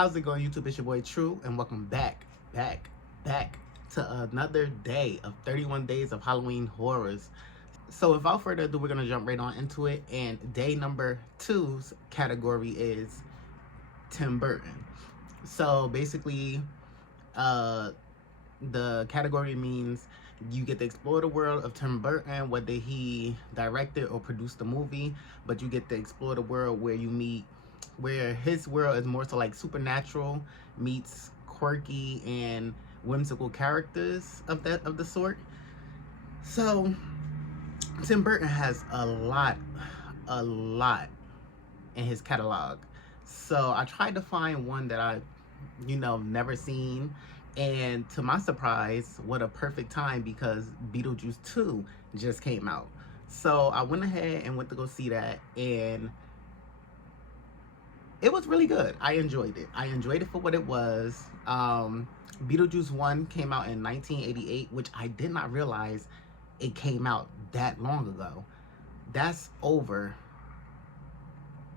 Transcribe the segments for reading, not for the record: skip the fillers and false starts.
How's it going, YouTube? It's your boy True, and welcome back to another day of 31 days of Halloween horrors. So without further ado, we're gonna jump right on into it. And day number 2's category is Tim Burton. So basically, the category means you get to explore the world of Tim Burton, whether he directed or produced the movie, but you get to explore the world where his world is more so like supernatural meets quirky and whimsical characters of the sort. So Tim Burton has a lot in his catalog. So I tried to find one that I never seen, and to my surprise, what a perfect time, because Beetlejuice 2 just came out. So I went ahead and went to go see that, and it was really good. I enjoyed it for what it was. Beetlejuice 1 came out in 1988, which I did not realize it came out that long ago. That's over,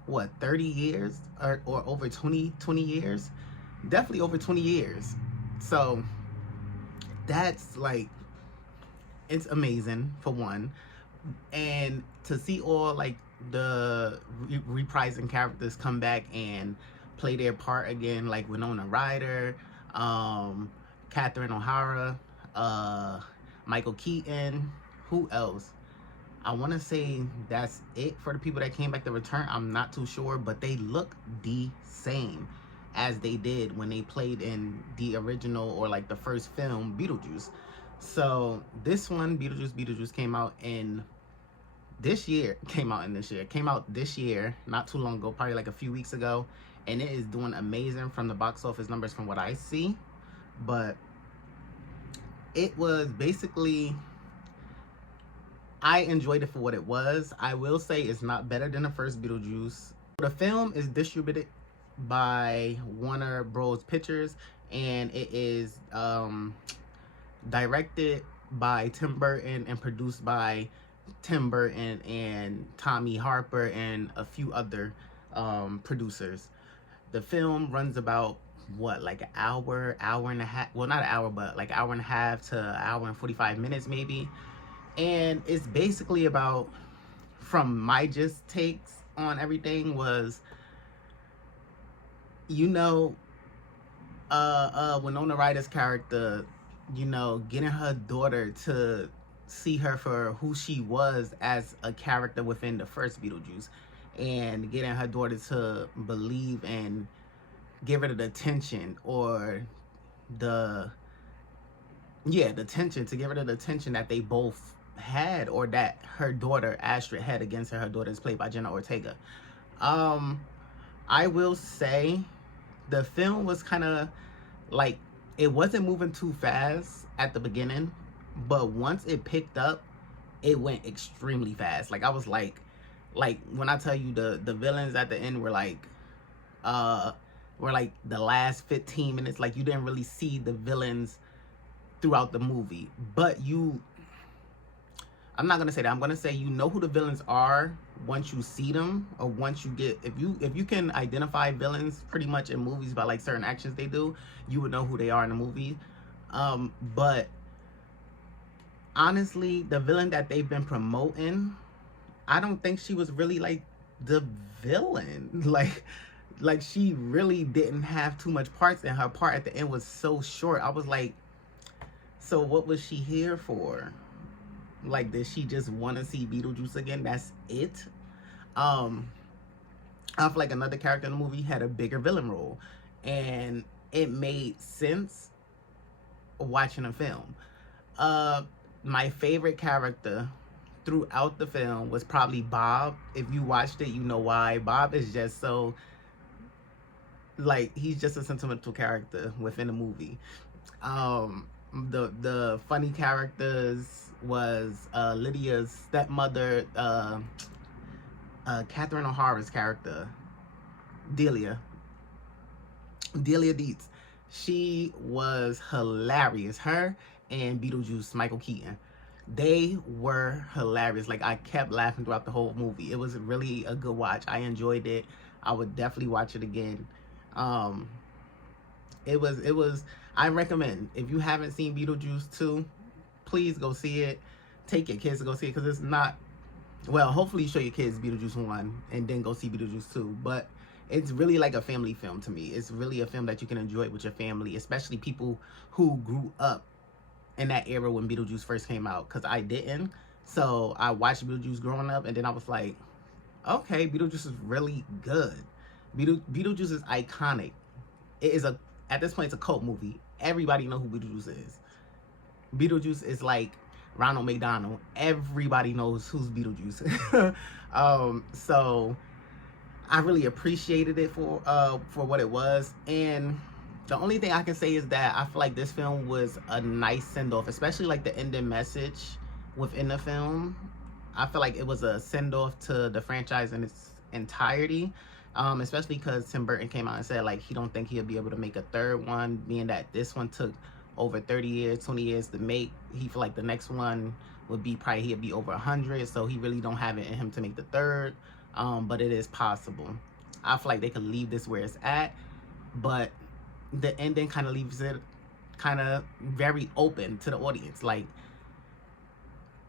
what, 30 years? Or over 20 years? Definitely over 20 years. So that's like, it's amazing for one. And to see all like the reprising characters come back and play their part again, like Winona Ryder, Catherine O'Hara, Michael Keaton, who else? I want to say that's it for the people that came back to return. I'm not too sure, but they look the same as they did when they played in the original, or like the first film, Beetlejuice. So this one, Beetlejuice came out this year, not too long ago, probably like a few weeks ago, and it is doing amazing from the box office numbers from what I see. But it was basically, I enjoyed it for what it was. I will say it's not better than the first Beetlejuice. The film is distributed by Warner Bros. Pictures, and it is directed by Tim Burton and produced by Tim Burton and Tommy Harper and a few other producers. The film runs about, what, like an hour and a half, well, not an hour, but like an hour and a half to an hour and 45 minutes maybe. And it's basically about, from my just takes on everything, was, Winona Ryder's character, getting her daughter to see her for who she was as a character within the first Beetlejuice, and getting her daughter to believe and give her the attention, or to give her the attention that they both had, or that her daughter Astrid had against her. Her daughter is played by Jenna Ortega. I will say the film was kind of like, it wasn't moving too fast at the beginning, but once it picked up, it went extremely fast. Like, I was like when I tell you the villains at the end were like the last 15 minutes, like you didn't really see the villains throughout the movie, but I'm not gonna say that. I'm gonna say you know who the villains are once you see them, or once you get, if you can identify villains pretty much in movies by like certain actions they do, you would know who they are in the movie. But honestly, the villain that they've been promoting, I don't think she was really like the villain. Like she really didn't have too much parts, and her part at the end was so short. I was like, so what was she here for? Like, did she just want to see Beetlejuice again? That's it? I feel like another character in the movie had a bigger villain role, and it made sense watching a film. My favorite character throughout the film was probably Bob. If you watched it, you know why. Bob is just so, like, he's just a sentimental character within the movie. The funny characters was Lydia's stepmother, Catherine O'Hara's character, Delia Dietz. She was hilarious. Her and Beetlejuice, Michael Keaton, they were hilarious. Like, I kept laughing throughout the whole movie. It was really a good watch. I enjoyed it. I would definitely watch it again. It was I recommend, if you haven't seen Beetlejuice 2, please go see it. Take your kids to go see it, because it's not, well, hopefully show your kids Beetlejuice 1 and then go see Beetlejuice 2. But it's really like a family film to me. It's really a film that you can enjoy with your family, especially people who grew up in that era when Beetlejuice first came out, because I didn't. So I watched Beetlejuice growing up, and then I was like, okay, Beetlejuice is really good. Beetlejuice is iconic. It is at this point, it's a cult movie. Everybody know who Beetlejuice is. Beetlejuice is like Ronald McDonald. Everybody knows who's Beetlejuice. So I really appreciated it for what it was. And the only thing I can say is that I feel like this film was a nice send-off, especially like the ending message within the film. I feel like it was a send-off to the franchise in its entirety, especially because Tim Burton came out and said like he don't think he'll be able to make a third one, being that this one took over 30 years, 20 years to make. He feel like the next one would be probably, he'd be over 100, so he really don't have it in him to make the third, but it is possible. I feel like they could leave this where it's at, but the ending kind of leaves it kind of very open to the audience. Like,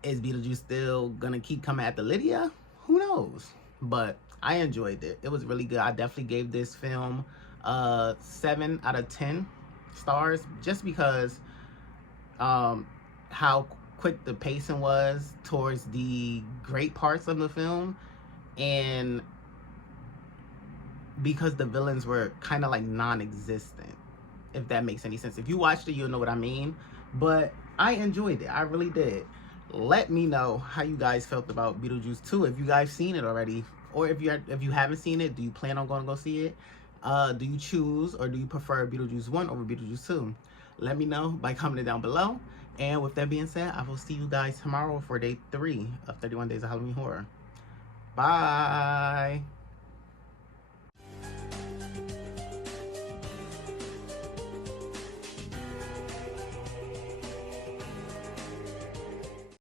is Beetlejuice still gonna keep coming at the Lydia? Who knows? But I enjoyed it. It was really good. I definitely gave this film 7 out of 10 stars, just because how quick the pacing was towards the great parts of the film, and because the villains were kind of like non-existent, if that makes any sense. If you watched it, you'll know what I mean. But I enjoyed it. I really did. Let me know how you guys felt about Beetlejuice 2, if you guys seen it already, or if you haven't seen it, do you plan on going to go see it? Do you choose, or do you prefer Beetlejuice 1 over Beetlejuice 2? Let me know by commenting down below. And with that being said, I will see you guys tomorrow for day 3 of 31 Days of Halloween Horror. Bye.